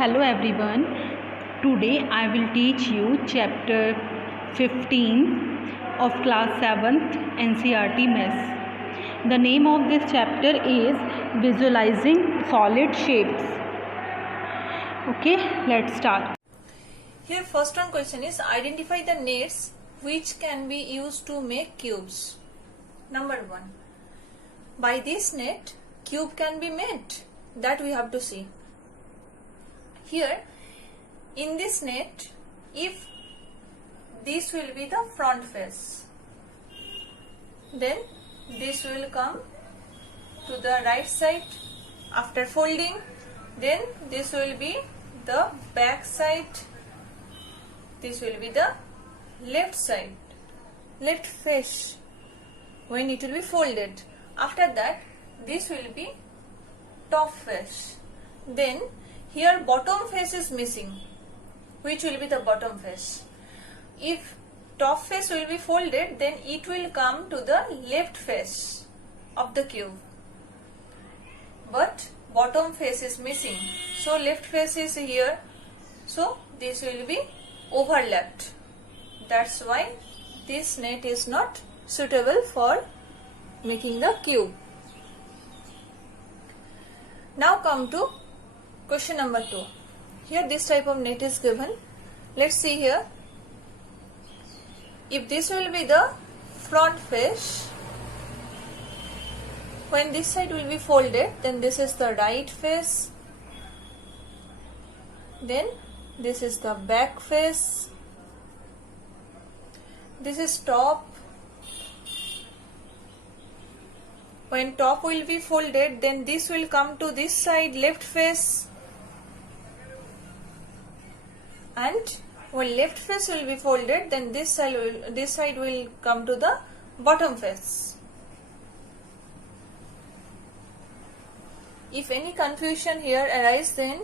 Hello everyone. Today I will teach you chapter 15 of class 7th NCERT Maths. The name of this chapter is Visualizing Solid Shapes. Okay, let's start. Here first one question is identify the nets which can be used to make cubes. Number 1. By this net cube can be made. That we have to see. Here in this net, if this will be the front face, then this will come to the right side after folding, then this will be the back side, this will be the left side, left face when it will be folded. After that this will be top face. Then here bottom face is missing. Which will be the bottom face? If top face will be folded, then it will come to the left face of the cube. But bottom face is missing. So left face is here. So this will be overlapped. That's why this net is not suitable for making the cube. Now come to question number 2. Here this type of net is given. Let's see here. If this will be the front face, when this side will be folded, then this is the right face. Then this is the back face. This is top. When top will be folded, then this will come to this side, left face. And when left face will be folded, then this side will come to the bottom face. If any confusion here arises, then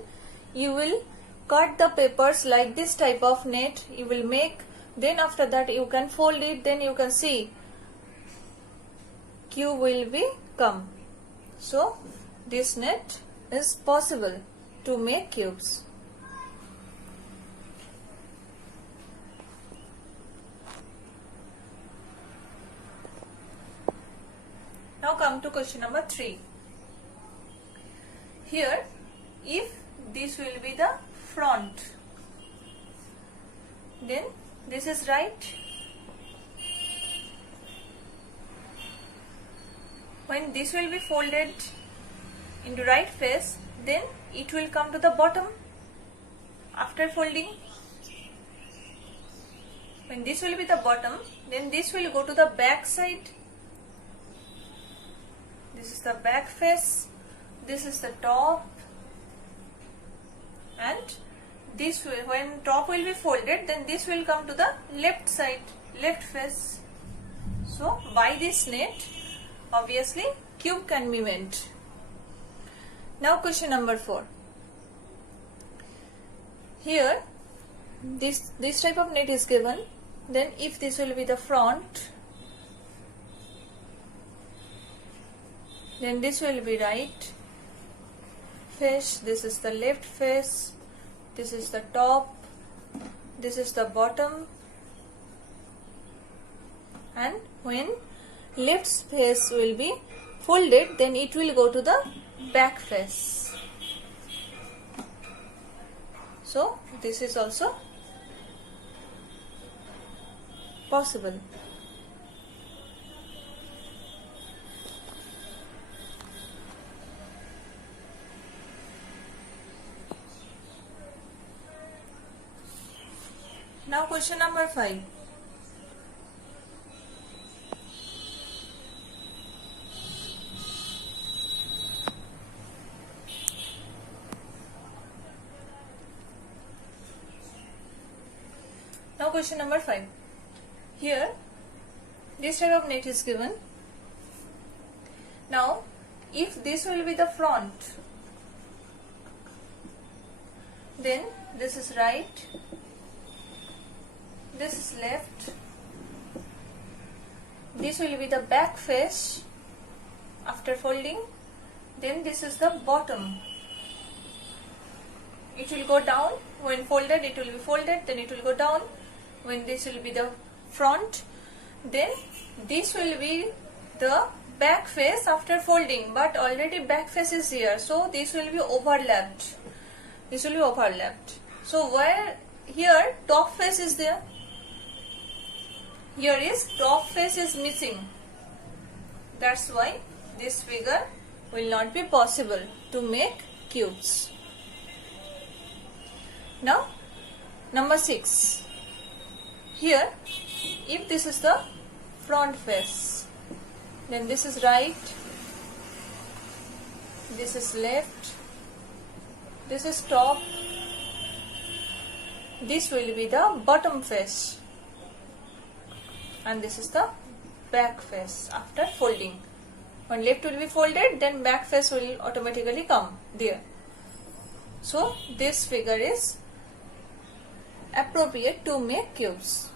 you will cut the papers like this type of net you will make. Then after that you can fold it, then you can see cube will be come. So this net is possible to make cubes. Now come to question number 3. Here if this will be the front, then this is right. When this will be folded into right face, then it will come to the bottom after folding. When this will be the bottom, then this will go to the back side. This is the back face, this is the top, and this will, when top will be folded, then this will come to the left side, left face. So by this net, obviously cube can be made. Now question number 4. Here this type of net is given. Then if this will be the front, then this will be right face, this is the left face, this is the top, this is the bottom, and when left face will be folded, then it will go to the back face. So this is also possible. Now question number 5. Now question number 5. Here this type of net is given. Now if this will be the front, then this is right, this is left, this will be the back face after folding, then this is the bottom. it will go down. When folded, it will be folded, then it will go down. When this will be the front, then this will be the back face after folding, but already back face is here, so this will be overlapped. This will be overlapped. So where here top face is there, here is top face is missing. That's why this figure will not be possible to make cubes. Now number 6. Here if this is the front face, then this is right, this is left, this is top, this will be the bottom face, and this is the back face after folding. When left will be folded, then back face will automatically come there. So this figure is appropriate to make cubes.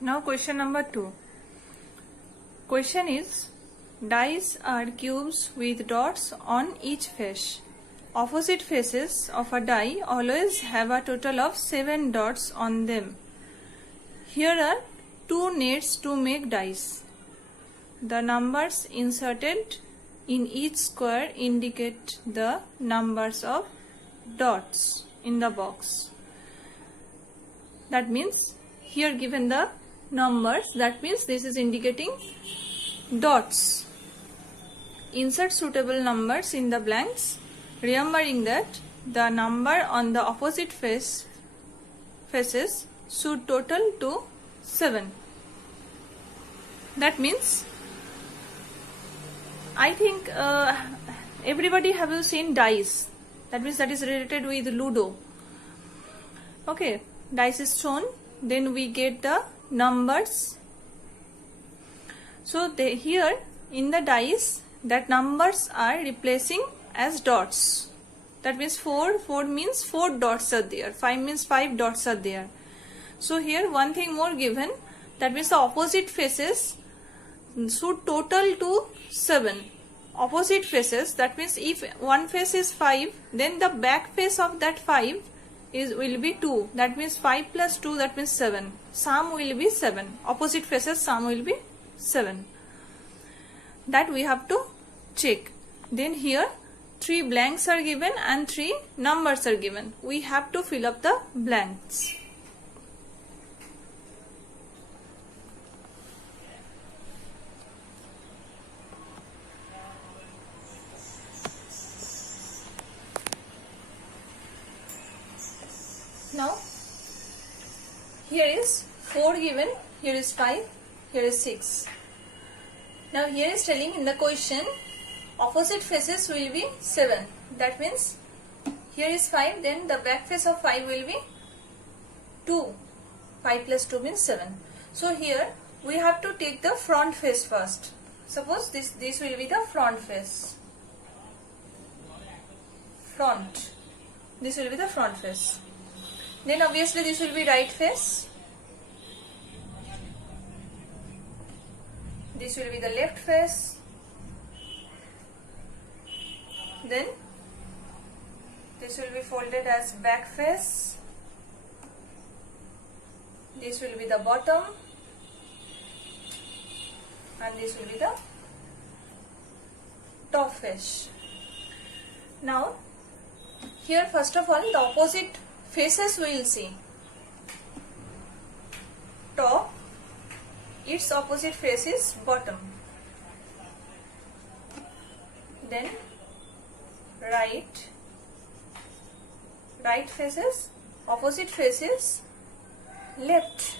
Now question number 2. Question is, dice are cubes with dots on each face. Opposite faces of a die always have a total of 7 dots on them. Here are 2 nets to make dice. The numbers inserted in each square indicate the numbers of dots in the box. That means here given the numbers, that means this is indicating dots. Insert suitable numbers in the blanks, remembering that the number on the opposite faces should total to 7. That means, I think everybody have seen dice. That means that is related with Ludo. Okay, dice is shown, then we get the numbers. So here in the dice, that numbers are replacing as dots. That means 4 means 4 dots are there, 5 means 5 dots are there. So here one thing more given, that means the opposite faces should total to 7. Opposite faces, that means if one face is 5, then the back face of that 5 will be 2. That means 5 plus 2, that means 7. Sum will be 7. Opposite faces sum will be 7. That we have to check. Then here 3 blanks are given and 3 numbers are given. We have to fill up the blanks. Now here is 4 given, here is 5, here is 6. Now here is telling in the question opposite faces will be 7. That means here is 5, then the back face of 5 will be 2. 5 plus 2 means 7. So here we have to take the front face first. Suppose this will be the front face. Front. This will be the front face. Then obviously this will be right face. This will be the left face. Then this will be folded as back face. This will be the bottom. And this will be the top face. Now here first of all the opposite faces we will see. Top, its opposite face is bottom. Then right faces, opposite faces left.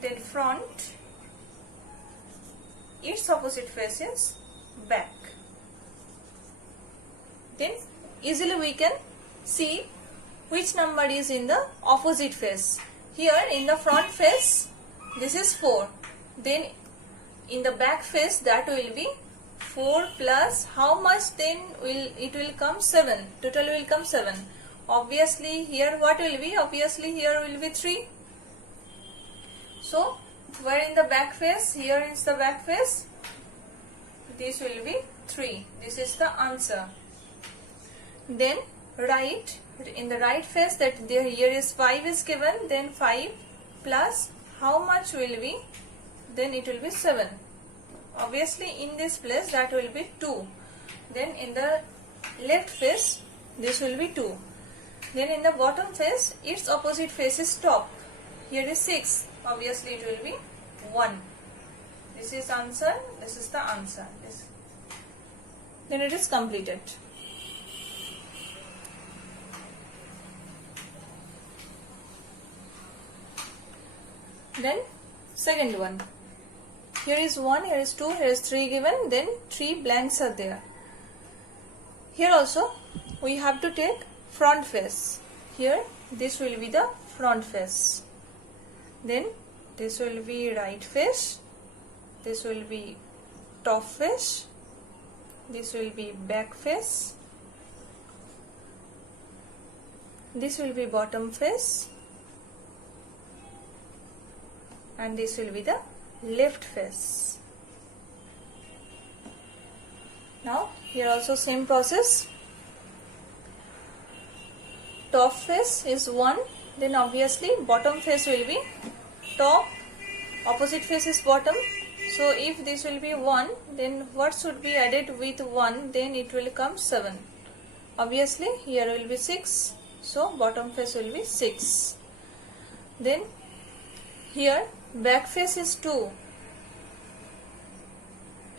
Then front, its opposite faces back. Then easily we can see which number is in the opposite face. Here in the front face this is 4. Then in the back face that will be 4 plus how much, then it will come 7. Total will come 7. Obviously here what will be? Obviously here will be 3. So Where in the back face? Here is the back face. This will be 3. This is the answer. Then right, in the right face, that there here is 5 is given, then 5 plus how much will be? Then it will be 7. Obviously in this place that will be 2. Then in the left face this will be 2. Then in the bottom face, its opposite face is top. Here is 6. Obviously it will be 1. This is answer. This is the answer. Then it is completed. Then second one. Here is 1, here is 2, here is 3 given, then 3 blanks are there. Here also we have to take front face. Here this will be the front face. Then this will be right face. This will be top face. This will be back face. This will be bottom face. And this will be the left face. Now here also same process. Top face is 1, then obviously bottom face will be top, opposite face is bottom. So if this will be 1, then what should be added with 1? Then it will come 7. Obviously here will be 6, so bottom face will be 6. Then here back face is 2.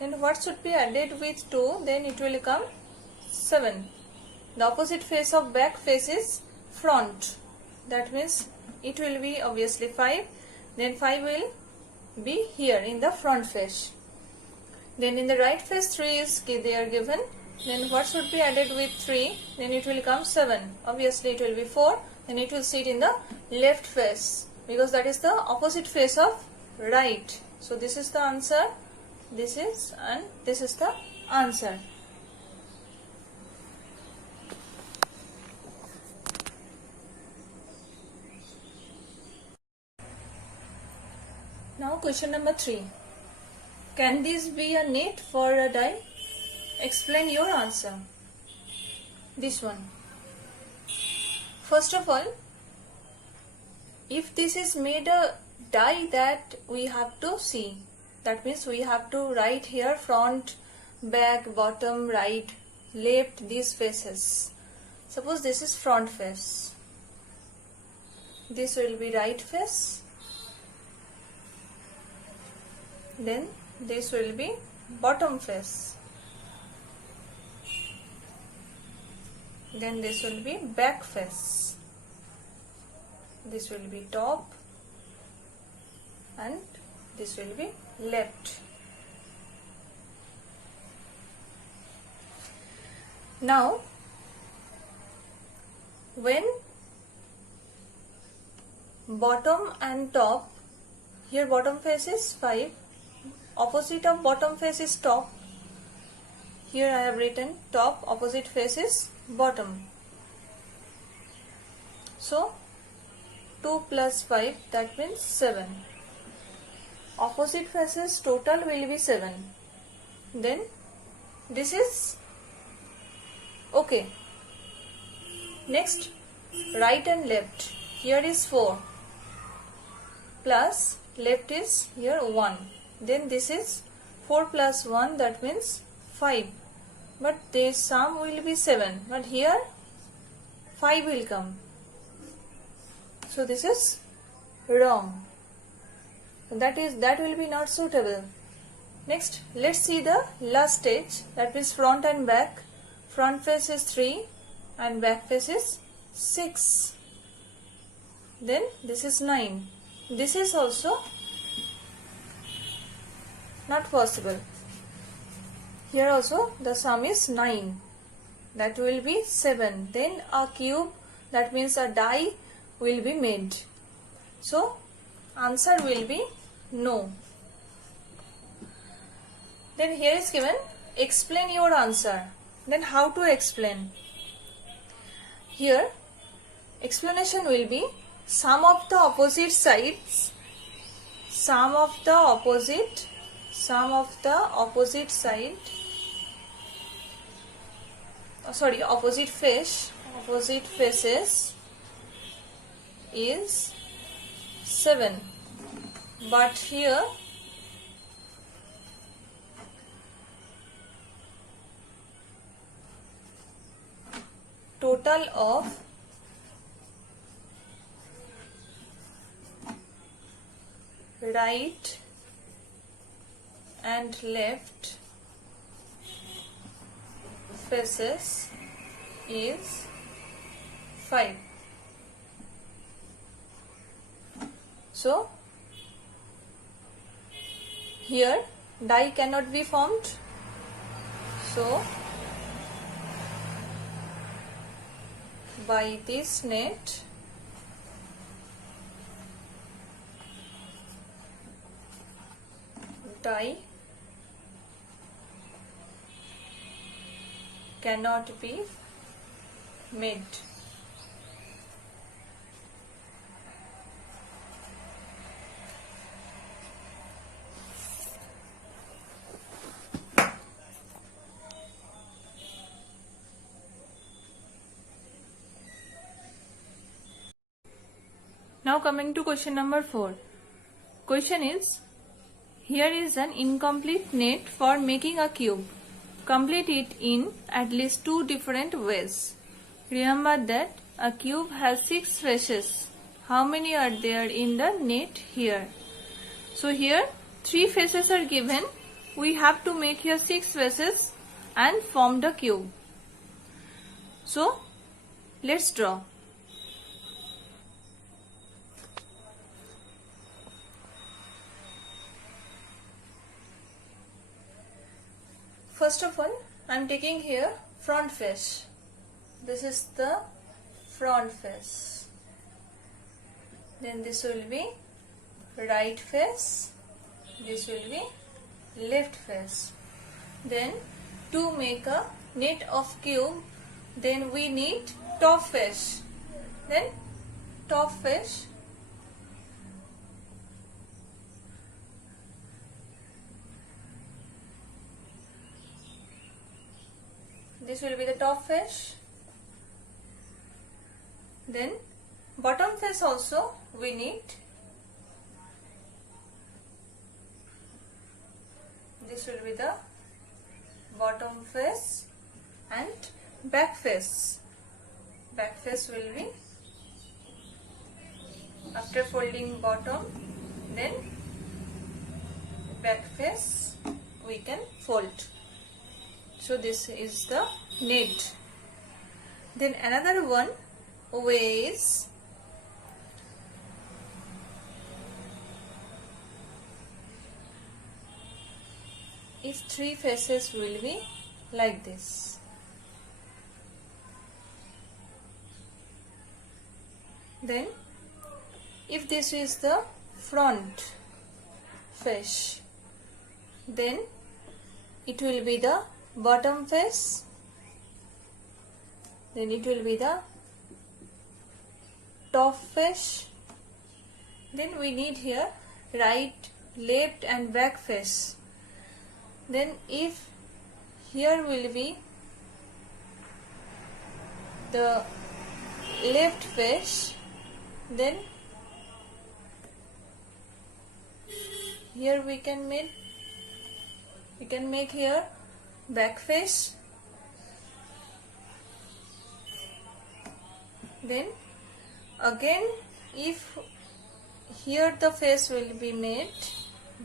Then what should be added with 2? Then it will come 7. The opposite face of back face is front. That means it will be obviously 5. Then 5 will be here in the front face. Then in the right face 3 is they are given. Then what should be added with 3? Then it will come 7. Obviously it will be 4. Then it will sit in the left face, because that is the opposite face of right. So this is the answer. This is, and this is the answer. Now question number 3. Can this be a net for a die? Explain your answer. This one. First of all, if this is made a die, that we have to see. That means we have to write here front, back, bottom, right, left, these faces. Suppose this is front face. This will be right face. Then this will be bottom face. Then this will be back face. This will be top. And this will be left. Now, when bottom and top, here bottom face is 5, opposite of bottom face is top. Here I have written top, opposite face is bottom. So 2 plus 5, that means 7. Opposite faces total will be 7. Then this is okay. Next, right and left. Here is 4 plus left is here 1. Then this is 4 plus 1, that means 5. But the sum will be 7. But here 5 will come. So this is wrong. That will be not suitable. Next, let's see the last stage, that is front and back. Front face is 3 and back face is 6. Then this is 9. This is also not possible. Here also the sum is 9. That will be 7. Then a cube, that means a die, will be made. So answer will be no. Then here is given, explain your answer. Then how to explain? Here explanation will be sum of the opposite sides sum of the opposite side, opposite faces is 7, but here total of right and left faces is 5. So here die cannot be formed. So by this net die cannot be made. Now coming to question number 4. Question is, here is an incomplete net for making a cube. Complete it in at least 2 different ways. Remember that a cube has 6 faces. How many are there in the net here? So here 3 faces are given. We have to make here 6 faces and form the cube. So let's draw. First of all, I am taking here front face. This is the front face. Then this will be right face. This will be left face. Then to make a net of cube, then we need top face. Then top face. This will be the top face. Then bottom face also we need. This will be the bottom face and back face. Back face will be after folding bottom, then back face we can fold. So this is the net. Then another one way is if 3 faces will be like this. Then if this is the front face, then it will be the bottom face, then it will be the top face, then we need here right, left and back face. Then if here will be the left face, then here we can make here back face. Then again if here the face will be made,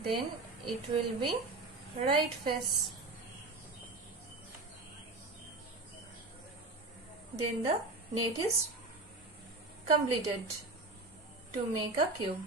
then it will be right face. Then the net is completed to make a cube.